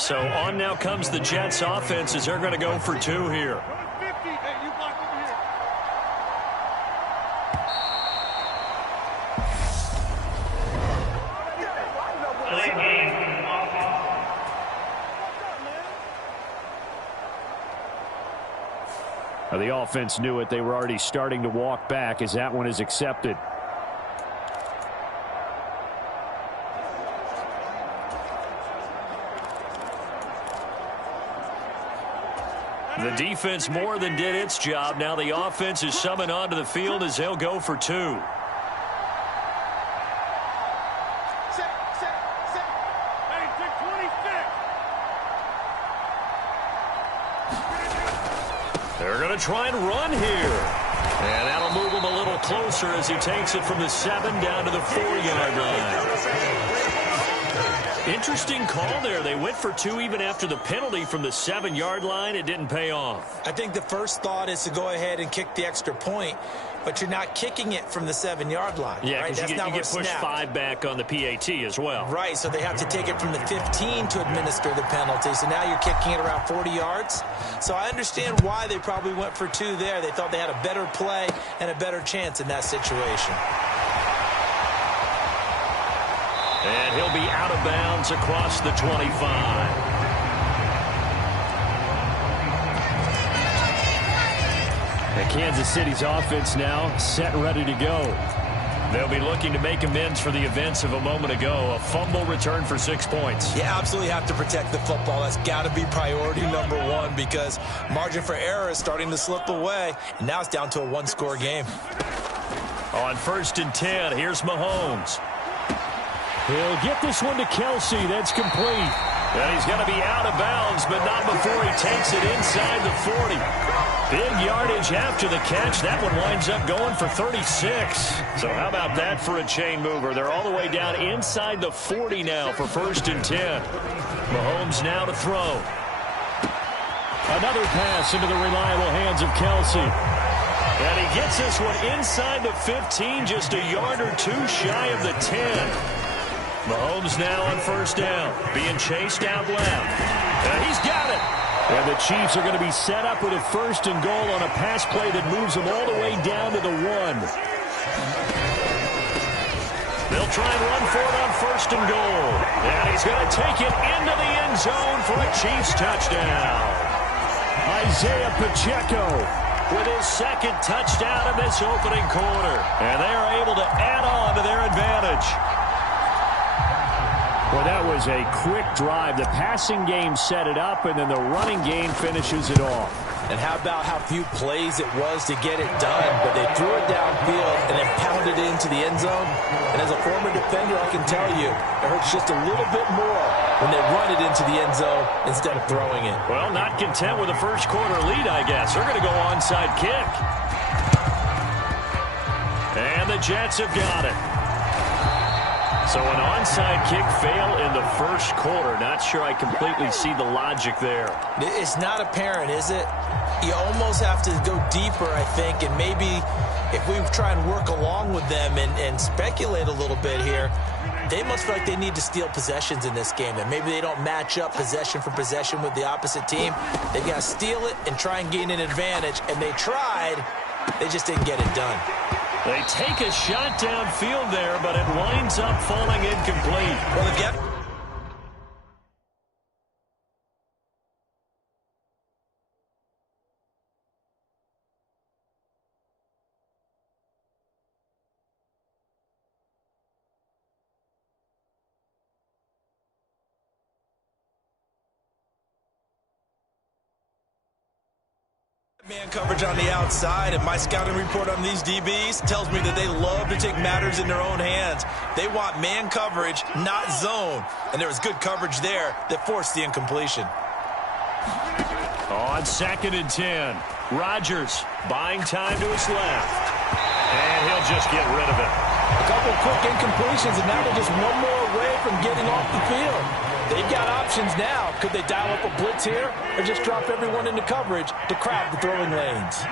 So on now comes the Jets offense as they're going to go for 2 here. The offense knew it. They were already starting to walk back as that one is accepted. The defense more than did its job. Now the offense is summoned onto the field as they'll go for 2. They're going to try and run here. And that'll move him a little closer as he takes it from the 7 down to the 4-yard line. Interesting call there. They went for 2 even after the penalty from the 7-yard line. It didn't pay off. I think the first thought is to go ahead and kick the extra point, but you're not kicking it from the 7-yard line. Yeah, right? because you get pushed 5 back on the PAT as well. Right, so they have to take it from the 15 to administer the penalty. So now you're kicking it around 40 yards. So I understand why they probably went for 2 there. They thought they had a better play and a better chance in that situation. And he'll be out of bounds across the 25. And Kansas City's offense now set and ready to go. They'll be looking to make amends for the events of a moment ago. A fumble return for 6 points. You absolutely have to protect the football. That's got to be priority number 1 because margin for error is starting to slip away. And now it's down to a 1-score game. On 1st and 10, here's Mahomes. He'll get this one to Kelsey. That's complete. And he's going to be out of bounds, but not before he takes it inside the 40. Big yardage after the catch. That one winds up going for 36. So how about that for a chain mover? They're all the way down inside the 40 now for 1st and 10. Mahomes now to throw. Another pass into the reliable hands of Kelsey. And he gets this one inside the 15, just a yard or 2 shy of the 10. Mahomes now on 1st down, being chased out left. And he's got it. And the Chiefs are going to be set up with a 1st and goal on a pass play that moves them all the way down to the 1. They'll try and run for it on 1st and goal. And he's going to take it into the end zone for a Chiefs touchdown. Isaiah Pacheco with his 2nd touchdown in this opening quarter. And they are able to add on to their advantage. Well, that was a quick drive. The passing game set it up, and then the running game finishes it off. And how about how few plays it was to get it done, but they threw it downfield and then pounded it into the end zone. And as a former defender, I can tell you, it hurts just a little bit more when they run it into the end zone instead of throwing it. Well, not content with a 1st quarter lead, I guess. They're going to go onside kick. And the Jets have got it. So an onside kick fail in the 1st quarter. Not sure I completely see the logic there. It's not apparent, is it? You almost have to go deeper, I think, and maybe if we try and work along with them and speculate a little bit here, they must feel like they need to steal possessions in this game. And maybe they don't match up possession for possession with the opposite team. They've got to steal it and try and gain an advantage. And they tried. They just didn't get it done. They take a shot downfield there, but it winds up falling incomplete. Well, again. Man coverage on the outside, and my scouting report on these DBs tells me that they love to take matters in their own hands. They want man coverage, not zone. And there was good coverage there that forced the incompletion. On 2nd and 10, Rodgers buying time to his left. And he'll just get rid of it. A couple of quick incompletions, and now they're just one more away from getting off the field. They've got options now. Could they dial up a blitz here or just drop everyone into coverage to crowd the throwing lanes?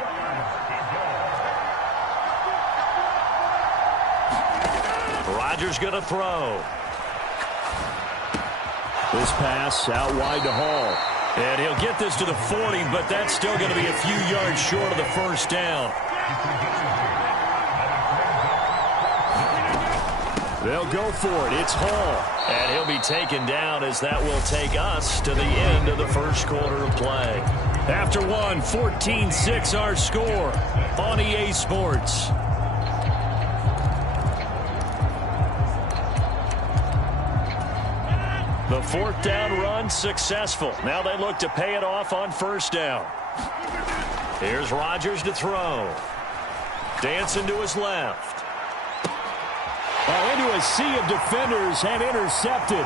Rodgers going to throw. This pass out wide to Hall. And he'll get this to the 40, but that's still going to be a few yards short of the first down. They'll go for it. It's Hall. And he'll be taken down as that will take us to the end of the first quarter of play. After one, 14-6 our score on EA Sports. The fourth down run successful. Now they look to pay it off on first down. Here's Rodgers to throw. Dancing to his left. Into a sea of defenders and intercepted.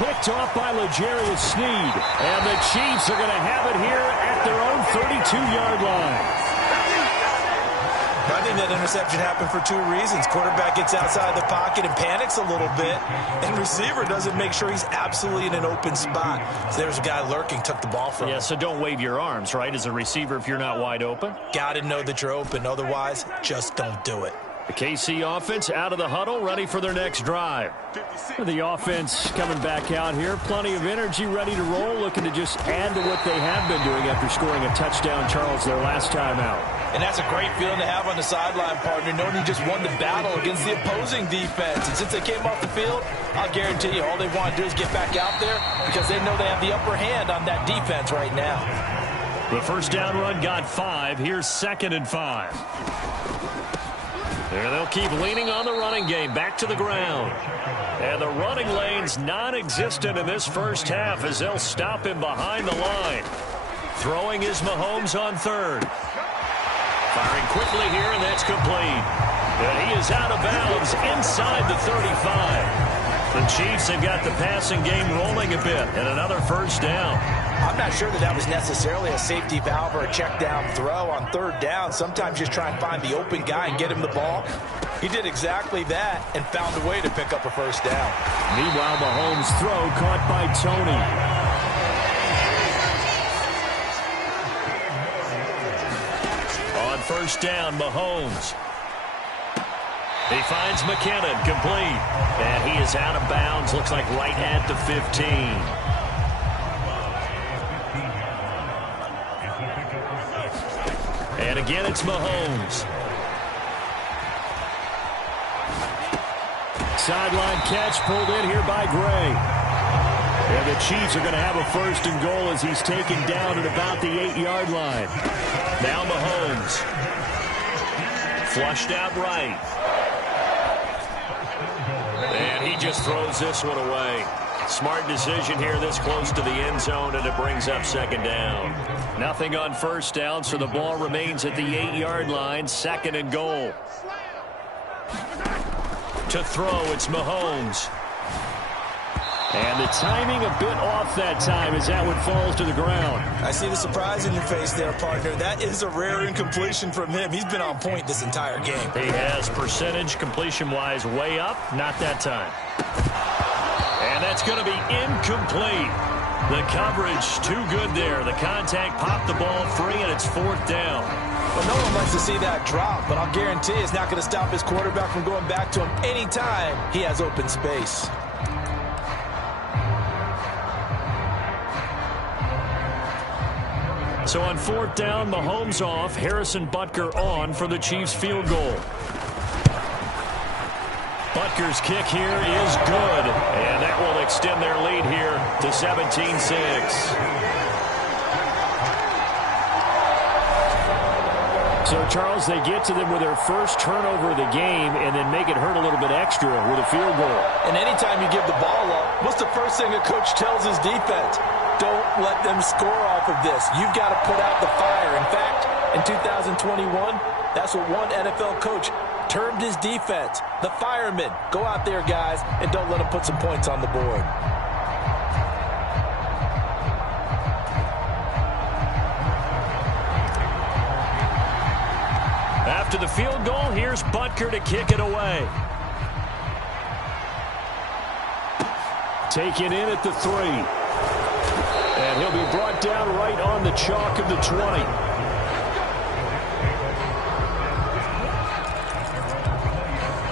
Picked off by L'Jarius Sneed. And the Chiefs are going to have it here at their own 32-yard line. I think that interception happened for two reasons. Quarterback gets outside the pocket and panics a little bit, and receiver doesn't make sure he's absolutely in an open spot. So there's a guy lurking, took the ball from him. Yeah, so don't wave your arms, right, as a receiver if you're not wide open. Got to know that you're open. Otherwise, just don't do it. The KC offense out of the huddle, ready for their next drive. The offense coming back out here. Plenty of energy, ready to roll, looking to just add to what they have been doing after scoring a touchdown, Charles, their last time out. And that's a great feeling to have on the sideline, partner, knowing you just won the battle against the opposing defense. And since they came off the field, I'll guarantee you all they want to do is get back out there because they know they have the upper hand on that defense right now. The first down run got 5. Here's 2nd and 5. There they'll keep leaning on the running game. Back to the ground. And the running lane's non-existent in this first half as they'll stop him behind the line. Throwing is Mahomes on 3rd. Firing quickly here, and that's complete. And he is out of bounds inside the 35. The Chiefs have got the passing game rolling a bit, and another first down. I'm not sure that was necessarily a safety valve or a check down throw on 3rd down. Sometimes you just try and find the open guy and get him the ball. He did exactly that and found a way to pick up a first down. Meanwhile, Mahomes' throw caught by Tony. On first down, Mahomes. He finds McKinnon, complete. And he is out of bounds, looks like right at the 15. And again, it's Mahomes. Sideline catch pulled in here by Gray. And the Chiefs are going to have a 1st and goal as he's taken down at about the 8-yard line. Now Mahomes. Flushed out right. And he just throws this one away. Smart decision here this close to the end zone, and it brings up 2nd down. Nothing on first down, so the ball remains at the 8-yard line. 2nd and goal. To throw, it's Mahomes. And the timing a bit off that time as that one falls to the ground. I see the surprise in your face there, partner. That is a rare incompletion from him. He's been on point this entire game. He has percentage completion-wise way up. Not that time. And that's going to be incomplete. The coverage too good there. The contact popped the ball free, and it's 4th down. Well, no one likes to see that drop, but I'll guarantee it's not going to stop his quarterback from going back to him anytime he has open space. So on 4th down, Mahomes off, Harrison Butker on for the Chiefs field goal. Butker's kick here is good, and that will extend their lead here to 17-6. So, Charles, they get to them with their first turnover of the game and then make it hurt a little bit extra with a field goal. And anytime you give the ball up, what's the first thing a coach tells his defense? Don't let them score off of this. You've got to put out the fire. In fact, in 2021, that's what one NFL coach termed his defense. The firemen. Go out there, guys, and don't let them put some points on the board. After the field goal, here's Butker to kick it away. Taken in at the 3. And he'll be brought down right on the chalk of the 20.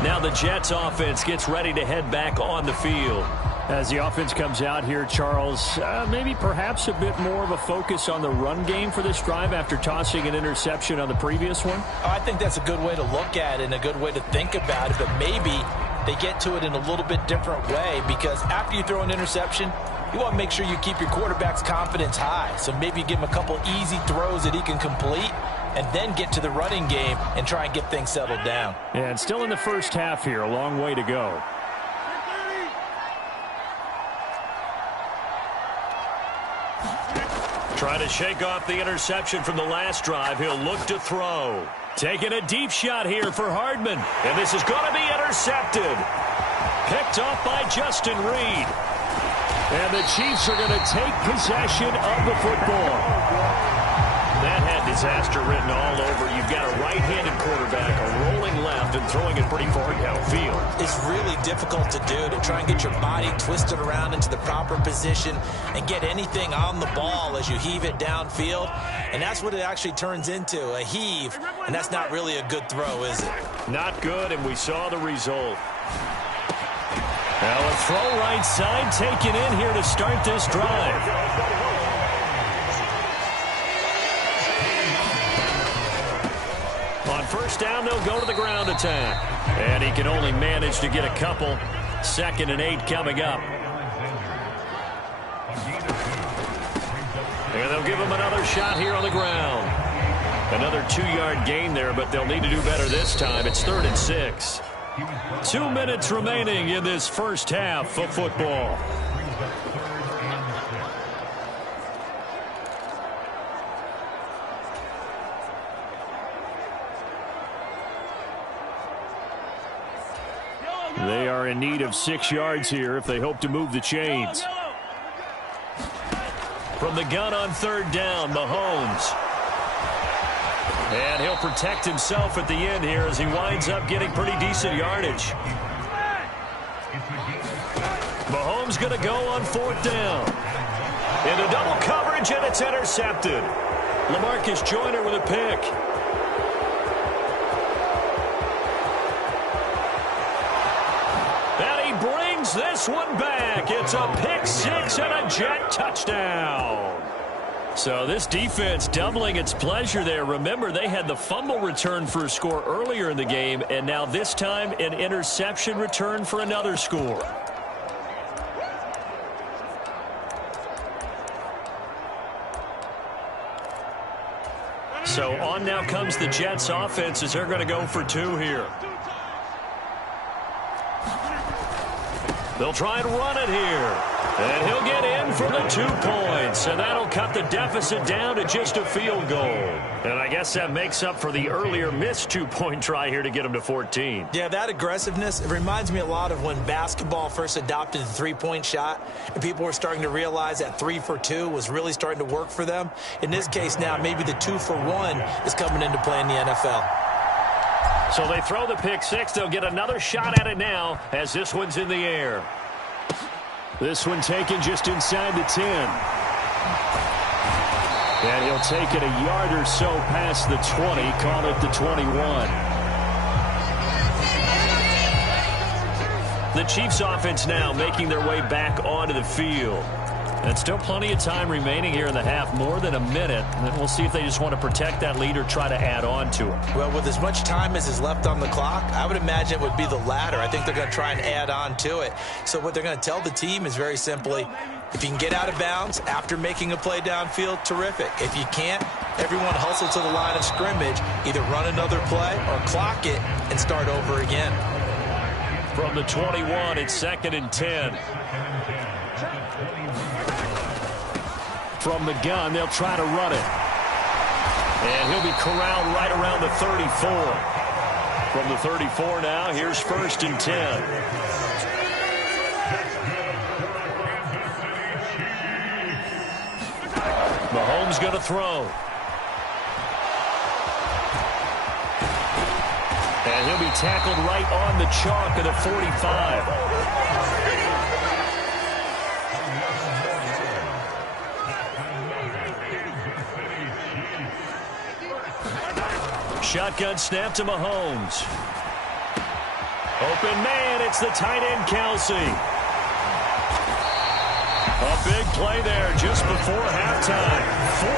Now the Jets offense gets ready to head back on the field. As the offense comes out here, Charles, maybe perhaps a bit more of a focus on the run game for this drive after tossing an interception on the previous one? I think that's a good way to look at it and a good way to think about it, but maybe they get to it in a little bit different way, because after you throw an interception, you want to make sure you keep your quarterback's confidence high. So maybe give him a couple easy throws that he can complete and then get to the running game and try and get things settled down. And still in the first half here, a long way to go. Trying to shake off the interception from the last drive. He'll look to throw. Taking a deep shot here for Hardman. And this is going to be intercepted. Picked off by Justin Reed. And the Chiefs are going to take possession of the football. That had disaster written all over. You've got a right-handed quarterback, a rolling left, and throwing it pretty far downfield. It's really difficult to do, to try and get your body twisted around into the proper position and get anything on the ball as you heave it downfield. And that's what it actually turns into, a heave. And that's not really a good throw, is it? Not good, and we saw the result. Now a throw right side taken in here to start this drive. On first down, they'll go to the ground attack. And he can only manage to get a couple. 2nd and 8 coming up. And they'll give him another shot here on the ground. Another 2-yard gain there, but they'll need to do better this time. It's 3rd and 6. 2 minutes remaining in this first half of football. They are in need of 6 yards here if they hope to move the chains. From the gun on 3rd down, Mahomes. And he'll protect himself at the end here as he winds up getting pretty decent yardage. Mahomes going to go on 4th down. Into double coverage, and it's intercepted. LaMarcus Joyner with a pick. And he brings this one back. It's a pick 6 and a Jet touchdown. So this defense doubling its pleasure there. Remember, they had the fumble return for a score earlier in the game, and now this time an interception return for another score. So on now comes the Jets offense as they're going to go for 2 here. They'll try and run it here. And he'll get in for the 2 points. And that'll cut the deficit down to just a field goal. And I guess that makes up for the earlier missed 2-point try here to get him to 14. Yeah, that aggressiveness, it reminds me a lot of when basketball first adopted the 3-point shot. And people were starting to realize that 3 for 2 was really starting to work for them. In this case now, maybe the 2 for 1 is coming into play in the NFL. So they throw the pick 6. They'll get another shot at it now as this one's in the air. This one taken just inside the 10. And he'll take it a yard or so past the 20. Call it the 21. The Chiefs offense now making their way back onto the field. And still plenty of time remaining here in the half, more than a minute. And we'll see if they just want to protect that lead or try to add on to it. Well, with as much time as is left on the clock, I would imagine it would be the latter. I think they're going to try and add on to it. So what they're going to tell the team is very simply, if you can get out of bounds after making a play downfield, terrific. If you can't, everyone hustle to the line of scrimmage, either run another play or clock it and start over again. From the 21, it's 2nd and 10. From the gun, they'll try to run it. And he'll be corralled right around the 34. From the 34 now, here's 1st and 10. Mahomes going to throw. And he'll be tackled right on the chalk of the 45. Shotgun snap to Mahomes. Open man, it's the tight end, Kelsey. A big play there just before halftime.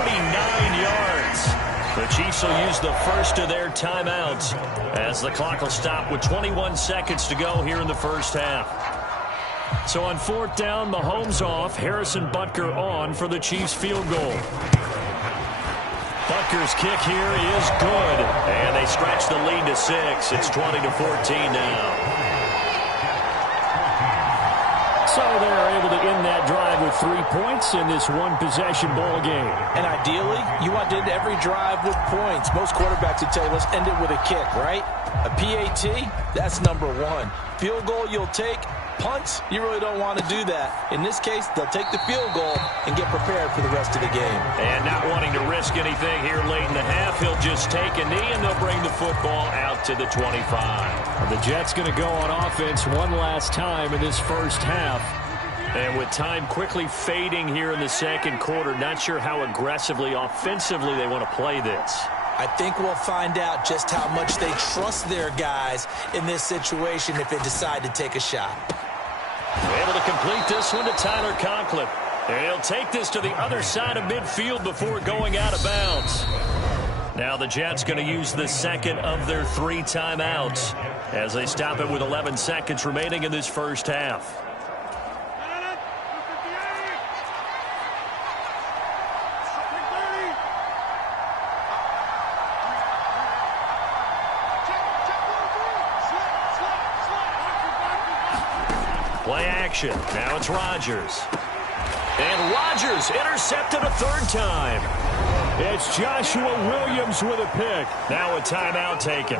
49 yards. The Chiefs will use the first of their timeouts as the clock will stop with 21 seconds to go here in the first half. So on fourth down, Mahomes off, Harrison Butker on for the Chiefs field goal. Butker's kick here is good, and they stretch the lead to 6. It's 20-14 now. So they're able to end that drive with 3 points in this one-possession ball game. And ideally, you want to end every drive with points. Most quarterbacks would tell you, let's end it with a kick, right? A PAT, that's number one. Field goal you'll take. Punts, you really don't want to do that. In this case, they'll take the field goal and get prepared for the rest of the game. And not wanting to risk anything here late in the half, he'll just take a knee, and they'll bring the football out to the 25. The Jets going to go on offense one last time in this first half. And with time quickly fading here in the second quarter, not sure how aggressively, offensively they want to play this. I think we'll find out just how much they trust their guys in this situation if they decide to take a shot. Able to complete this one to Tyler Conklin. And he'll take this to the other side of midfield before going out of bounds. Now the Jets going to use the second of their 3 timeouts as they stop it with 11 seconds remaining in this first half. Play action. Now it's Rodgers. And Rodgers intercepted a 3rd time. It's Joshua Williams with a pick. Now a timeout taken.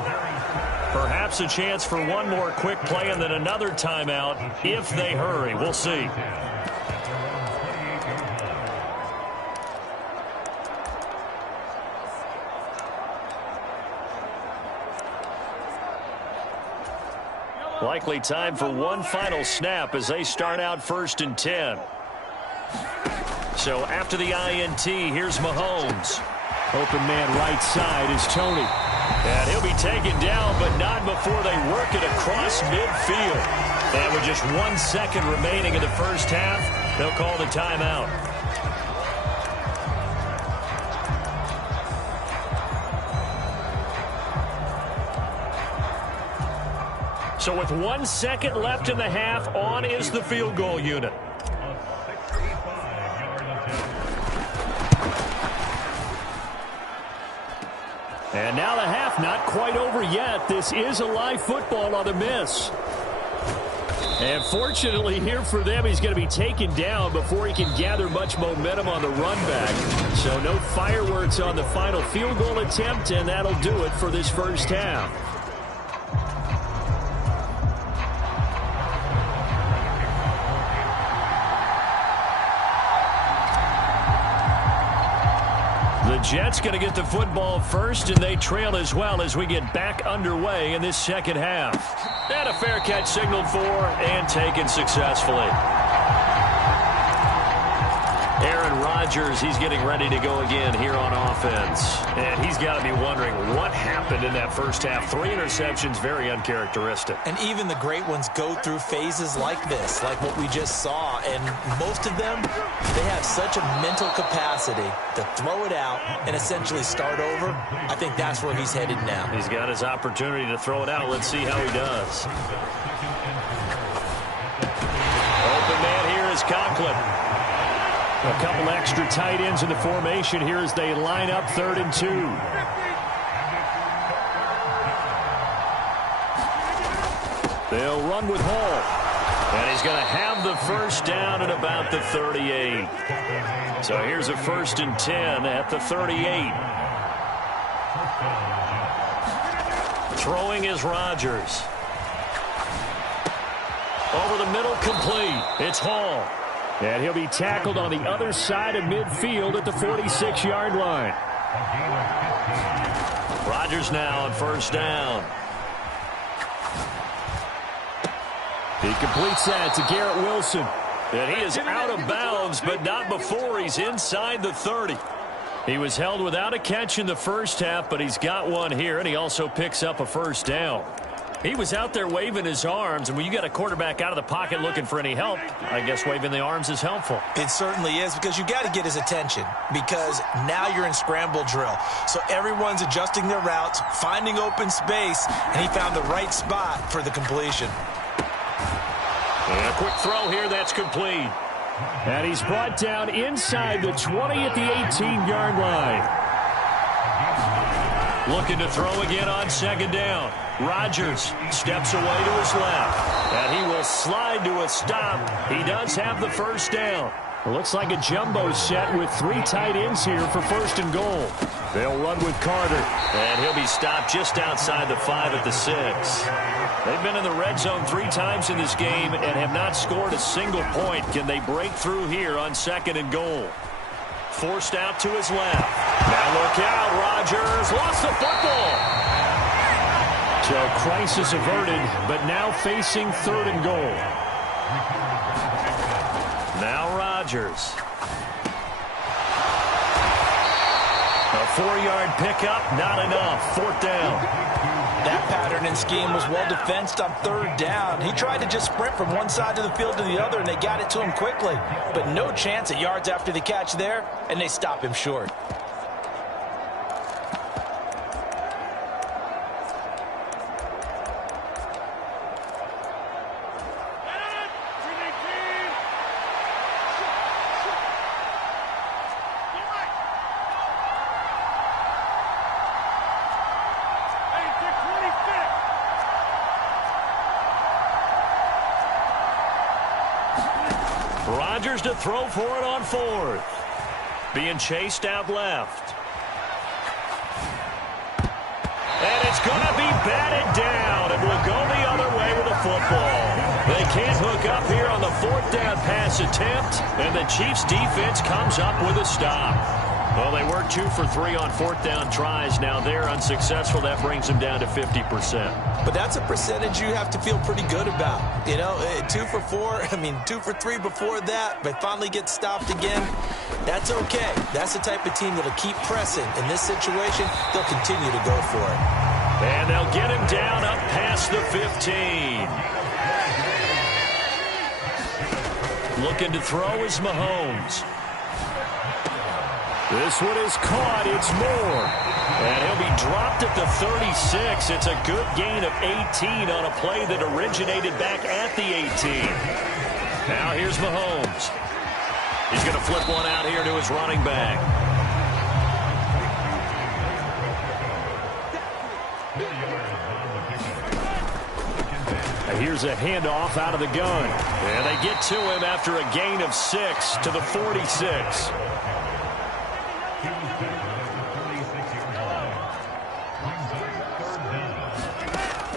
Perhaps a chance for one more quick play and then another timeout if they hurry. We'll see. Likely time for one final snap as they start out 1st and 10. So after the INT, here's Mahomes. Open man right side is Tony. And he'll be taken down, but not before they work it across midfield. And with just 1 second remaining in the first half, they'll call the timeout. So with 1 second left in the half, on is the field goal unit. And now the half not quite over yet. This is a live football on the miss. And fortunately here for them, he's going to be taken down before he can gather much momentum on the run back. So no fireworks on the final field goal attempt, and that'll do it for this first half. The Jets going to get the football first, and they trail as well as we get back underway in this second half. And a fair catch signaled for and taken successfully. Aaron Rodgers, he's getting ready to go again here on offense. And he's got to be wondering what happened in that first half. 3 interceptions, very uncharacteristic. And even the great ones go through phases like this, like what we just saw. And most of them, they have such a mental capacity to throw it out and essentially start over. I think that's where he's headed now. He's got his opportunity to throw it out. Let's see how he does. Open man here is Conklin. A couple extra tight ends in the formation here as they line up 3rd and 2. They'll run with Hall. And he's going to have the first down at about the 38. So here's a 1st and 10 at the 38. Throwing is Rodgers. Over the middle, complete. It's Hall. And he'll be tackled on the other side of midfield at the 46-yard line. Rodgers now on 1st down. He completes that to Garrett Wilson. And he is out of bounds, but not before he's inside the 30. He was held without a catch in the first half, but he's got one here, and he also picks up a 1st down. He was out there waving his arms, and when you got a quarterback out of the pocket looking for any help, I guess waving the arms is helpful. It certainly is, because you got to get his attention, because now you're in scramble drill. So everyone's adjusting their routes, finding open space, and he found the right spot for the completion. And a quick throw here, that's complete. And he's brought down inside the 20 at the 18-yard line. Looking to throw again on second down. Rodgers steps away to his left, and he will slide to a stop. He does have the first down. It looks like a jumbo set with 3 tight ends here for first and goal. They'll run with Carter. And he'll be stopped just outside the 5 at the 6. They've been in the red zone 3 times in this game and have not scored a single point. Can they break through here on second and goal? Forced out to his left. Now look out, Rodgers lost the football. So crisis averted, but now facing third and goal. Now Rodgers. A 4-yard pickup, not enough. Fourth down. That pattern and scheme was well defensed on third down. He tried to just sprint from one side of the field to the other, and they got it to him quickly. But no chance at yards after the catch there, and they stop him short. Rodgers to throw for it on fourth. Being chased out left. And it's going to be batted down. It will go the other way with the football. They can't hook up here on the fourth down pass attempt, and the Chiefs defense comes up with a stop. Well, they were 2 for 3 on fourth down tries. Now they're unsuccessful. That brings them down to 50%. But that's a percentage you have to feel pretty good about. You know, 2 for 4, 2 for 3 before that, but finally get stopped again. That's okay. That's the type of team that'll keep pressing. In this situation, they'll continue to go for it. And they'll get him down up past the 15. Looking to throw is Mahomes. This one is caught. It's Moore. And he'll be dropped at the 36. It's a good gain of 18 on a play that originated back at the 18. Now here's Mahomes. He's going to flip one out here to his running back. And here's a handoff out of the gun. And they get to him after a gain of 6 to the 46.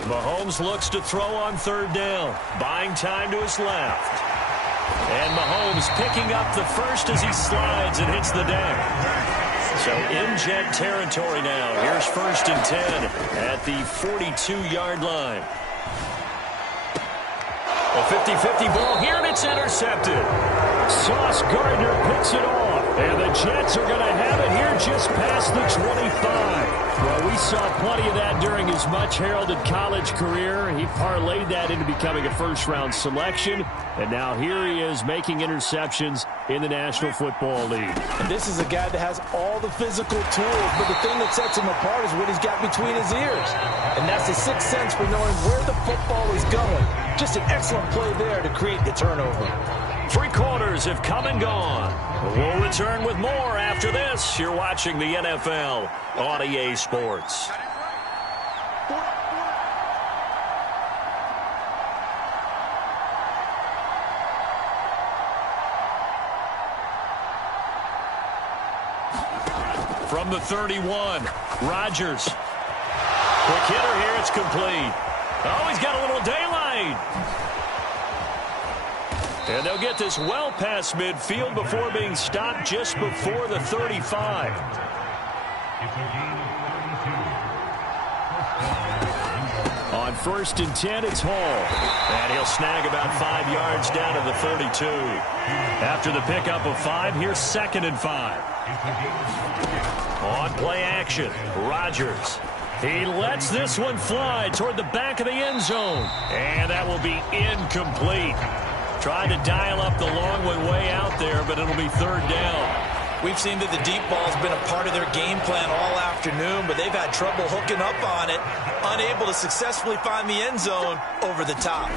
Mahomes looks to throw on third down. Buying time to his left. And Mahomes picking up the first as he slides and hits the deck. So in jet territory now. Here's first and 10 at the 42-yard line. A 50-50 ball here, and it's intercepted. Sauce Gardner picks it off. And the Jets are going to have it here just past the 25. Well, we saw plenty of that during his much-heralded college career. He parlayed that into becoming a first-round selection. And now here he is making interceptions in the National Football League. And this is a guy that has all the physical tools, but the thing that sets him apart is what he's got between his ears. And that's the sixth sense for knowing where the football is going. Just an excellent play there to create the turnover. 3 quarters have come and gone. We'll return with more after this. You're watching the NFL on EA Sports. From the 31, Rodgers. Quick hitter here, it's complete. Oh, he's got a little daylight. And they'll get this well past midfield before being stopped just before the 35. On first and 10, it's Hall. And he'll snag about 5 yards down to the 32. After the pickup of 5, here's second and 5. On play action, Rodgers. He lets this one fly toward the back of the end zone. And that will be incomplete. Trying to dial up the long way out there, but it'll be third down. We've seen that the deep ball's been a part of their game plan all afternoon, but they've had trouble hooking up on it, unable to successfully find the end zone over the top.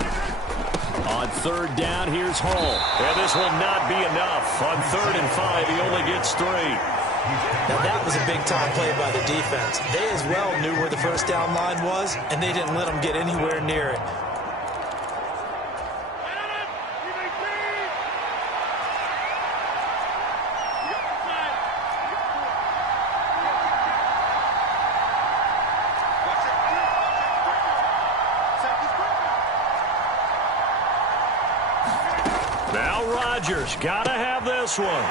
On third down, here's Hall. And this will not be enough. On 3rd and 5, he only gets 3. Now, that was a big-time play by the defense. They as well knew where the first down line was, and they didn't let them get anywhere near it. Gotta have this one.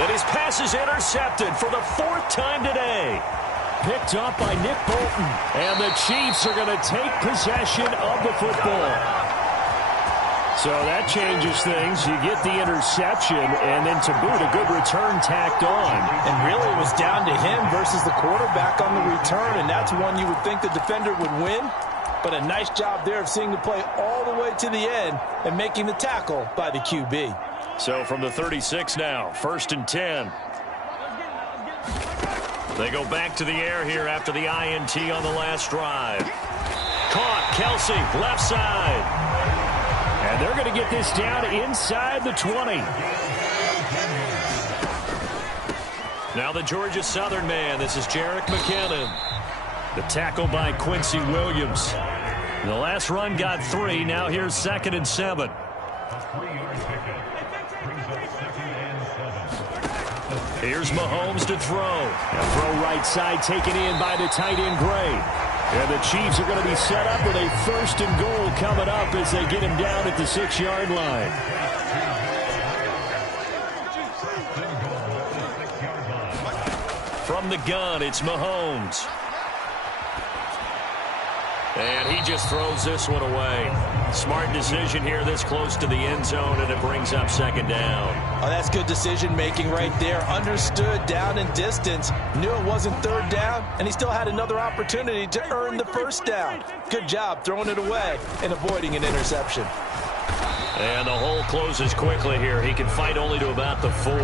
And his pass is intercepted for the 4th time today. Picked up by Nick Bolton. And the Chiefs are going to take possession of the football. So that changes things. You get the interception, and then to boot, a good return tacked on. And really it was down to him versus the quarterback on the return, and that's one you would think the defender would win. But a nice job there of seeing the play all the way to the end and making the tackle by the QB. So from the 36 now, 1st and 10. They go back to the air here after the INT on the last drive. Caught, Kelsey, left side. And they're going to get this down inside the 20. Now the Georgia Southern man, this is Jerick McKinnon. The tackle by Quincy Williams. The last run got 3, now here's 2nd and 7. Here's Mahomes to throw. A throw right side taken in by the tight end Gray. And the Chiefs are going to be set up with a 1st and goal coming up as they get him down at the 6-yard line. From the gun, it's Mahomes. And he just throws this one away. Smart decision here this close to the end zone, and it brings up 2nd down. Oh, that's good decision-making right there. Understood down and distance. Knew it wasn't 3rd down, and he still had another opportunity to earn the 1st down. Good job throwing it away and avoiding an interception. And the hole closes quickly here. He can fight only to about the 4.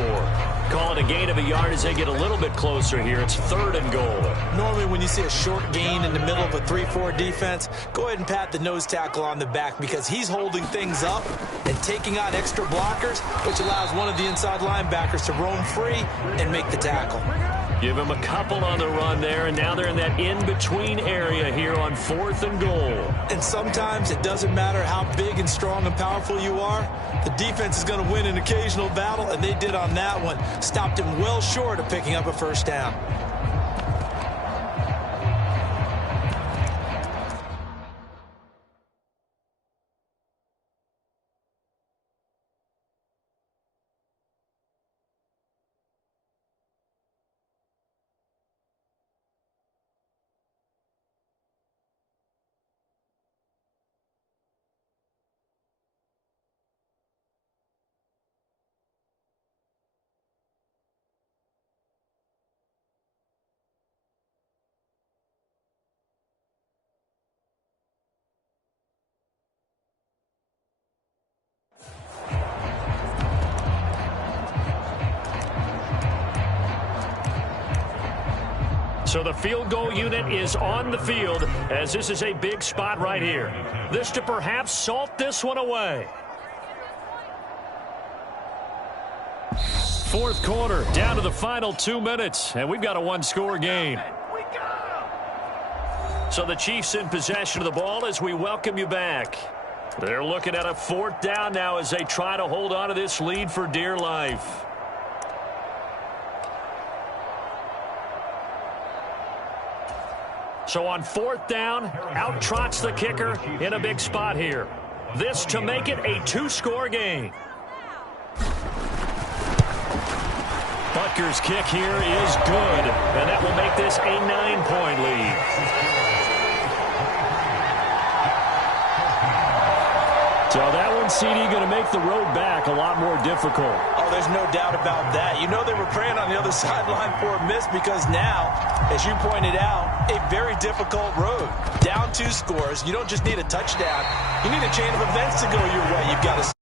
Call it a gain of a yard as they get a little bit closer here. It's 3rd and goal. Normally when you see a short gain in the middle of a 3-4 defense, go ahead and pat the nose tackle on the back because he's holding things up and taking on extra blockers, which allows one of the inside linebackers to roam free and make the tackle. Give him a couple on the run there, and now they're in that in-between area here on 4th and goal. And sometimes it doesn't matter how big and strong and powerful you are. The defense is going to win an occasional battle, and they did on that one. Stopped him well short of picking up a 1st down. So the field goal unit is on the field as this is a big spot right here. This to perhaps salt this one away. 4th quarter, down to the final 2 minutes, and we've got a 1-score game. So the Chiefs in possession of the ball as we welcome you back. They're looking at a 4th down now as they try to hold on to this lead for dear life. So on 4th down, out trots the kicker in a big spot here. This to make it a 2-score game. Butker's kick here is good, and that will make this a 9-point lead. So that will one, CD, going to make the road back a lot more difficult. Oh, there's no doubt about that. You know they were praying on the other sideline for a miss because now, as you pointed out, a very difficult road. Down 2 scores. You don't just need a touchdown. You need a chain of events to go your way. You've got to